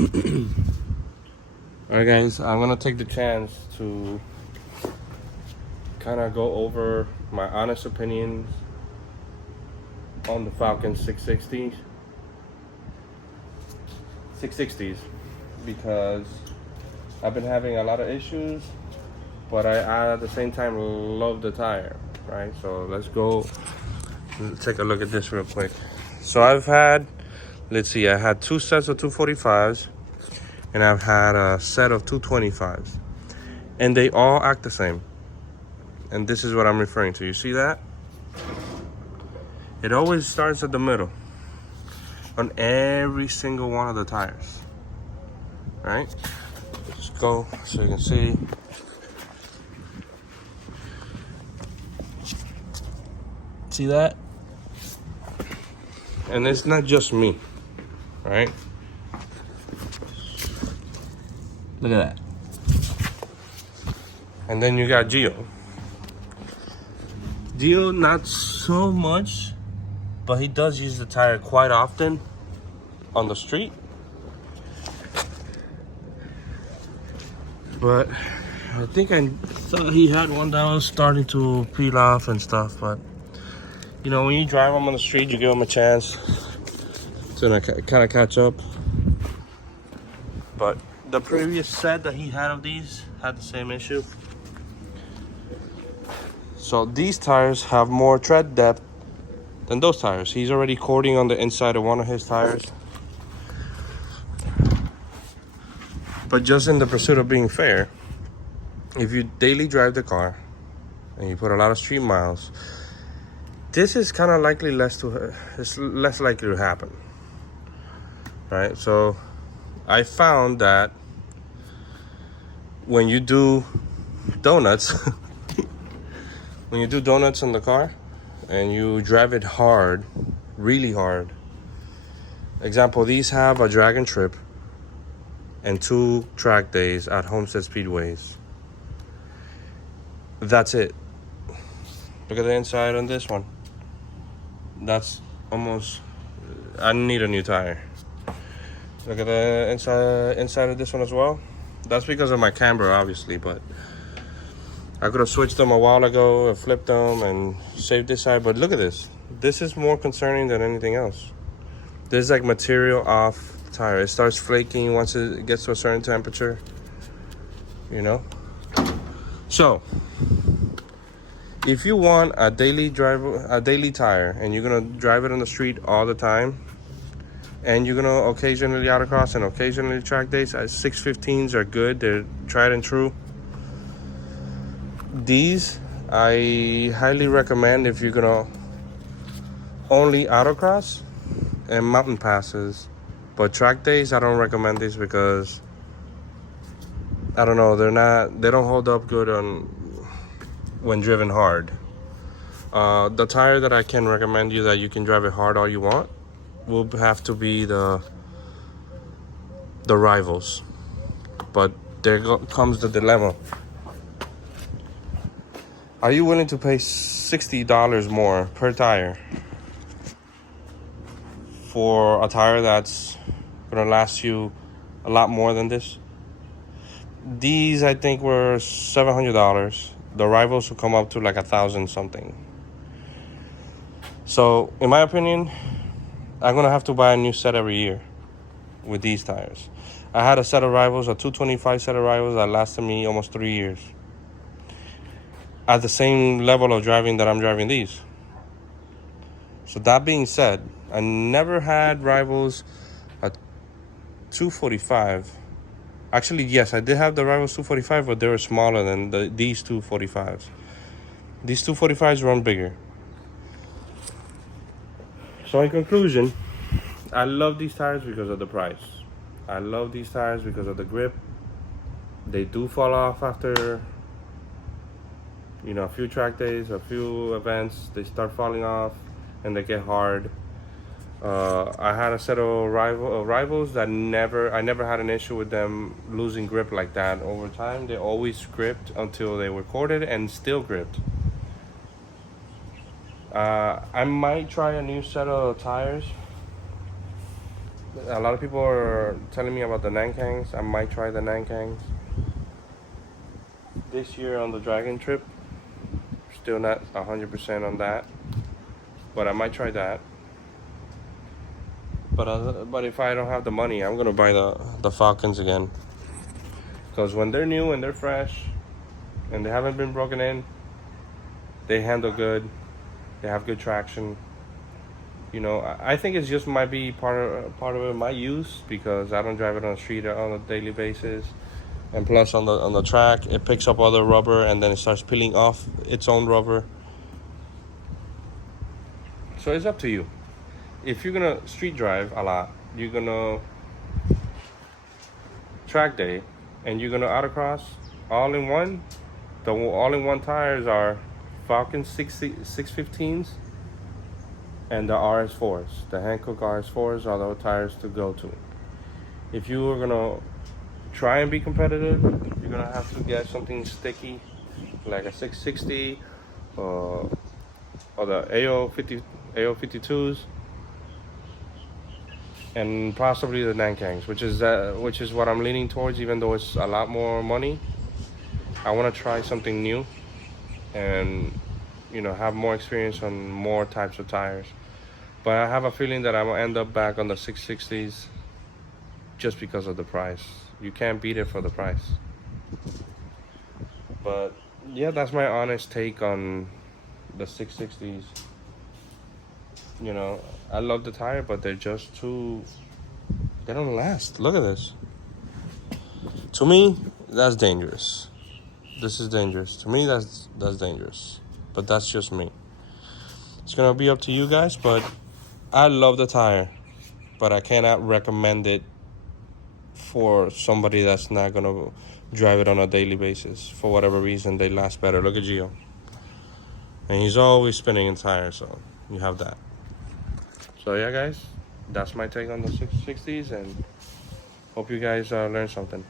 Alright guys, I'm gonna take the chance to kind of go over my honest opinions on the Falken 660s because I've been having a lot of issues, but I at the same time love the tire, right? So let's go take a look at this real quick. So I've had, let's see, I had two sets of 245s and I've had a set of 225s, and they all act the same. And this is what I'm referring to. You see that? It always starts at the middle on every single one of the tires, right? Just go so you can see. See that? And it's not just me, right? Look at that. And then you got Gio. Gio, not so much, but he does use the tire quite often on the street. But I think I thought he had one that was starting to peel off and stuff, but you know, when you drive them on the street, you give them a chance to kind of catch up. But the previous set that he had of these had the same issue. So these tires have more tread depth than those tires. He's already cording on the inside of one of his tires. But just in the pursuit of being fair, if you daily drive the car and you put a lot of street miles, this is kind of likely it's less likely to happen, right? So I found that when you do donuts, when you do donuts in the car and you drive it hard, really hard. Example, these have a drag and trip and 2 track days at Homestead Speedways. That's it. Look at the inside on this one. That's almost, I need a new tire. Look at the inside of this one as well. That's because of my camber, obviously, but I could have switched them a while ago and flipped them and saved this side. But look at this. This is more concerning than anything else. There's like material off the tire. It starts flaking once it gets to a certain temperature, you know? So if you want a daily tire and you're gonna drive it on the street all the time, and you're gonna occasionally autocross and occasionally track days, 615s are good. They're tried and true. These I highly recommend if you're gonna only autocross and mountain passes. But track days, I don't recommend these because I don't know, they don't hold up good when driven hard. The tire that I can recommend you that you can drive it hard all you want will have to be the Rivals. But there comes the dilemma. Are you willing to pay $60 more per tire for a tire that's gonna last you a lot more than this? These I think were $700. The Rivals will come up to like 1,000 something. So in my opinion, I'm gonna have to buy a new set every year with these tires. I had a set of Rivals, a 225 set of Rivals that lasted me almost 3 years. At the same level of driving that I'm driving these. So that being said, I never had Rivals at 245. Actually, yes, I did have the Rivals 245, but they were smaller than these 245s. These 245s run bigger. So in conclusion, I love these tires because of the price. I love these tires because of the grip. They do fall off after, you know, a few track days, a few events. They start falling off and they get hard. I had a set of Rivals that I never had an issue with them losing grip like that over time. They always gripped until they were corded and still gripped. I might try a new set of tires A lot of people are telling me about the Nankangs. I might try the Nankangs this year on the Dragon trip. Still not 100% on that, but I might try that. But if I don't have the money, I'm gonna buy the Falcons again, because when they're new and they're fresh and they haven't been broken in, they handle good. They have good traction. You know, I think it's just might be part of it my use, because I don't drive it on the street on a daily basis, and plus on the track it picks up other rubber and then it starts peeling off its own rubber. So it's up to you. If you're gonna street drive a lot, you're gonna track day, and you're gonna autocross all in one, the all-in-one tires are Falken 615s and the RS4s. The Hankook RS4s are the tires to go to. If you are gonna try and be competitive, you're gonna have to get something sticky like a 660 or the AO52s, and possibly the Nankangs, which is what I'm leaning towards. Even though it's a lot more money, I want to try something new, and have more experience on more types of tires. But I have a feeling that I'm gonna end up back on the 660s just because of the price. You can't beat it for the price. But yeah, that's my honest take on the 660s. I love the tire, but they're just they don't last. Look at this. To me, that's dangerous. This is dangerous. To me, that's dangerous. But that's just me. It's gonna be up to you guys, but I love the tire, but I cannot recommend it for somebody that's not gonna drive it on a daily basis. For whatever reason, they last better. Look at Gio. And he's always spinning in tires, so you have that. So yeah, guys, that's my take on the 660s, and hope you guys learned something.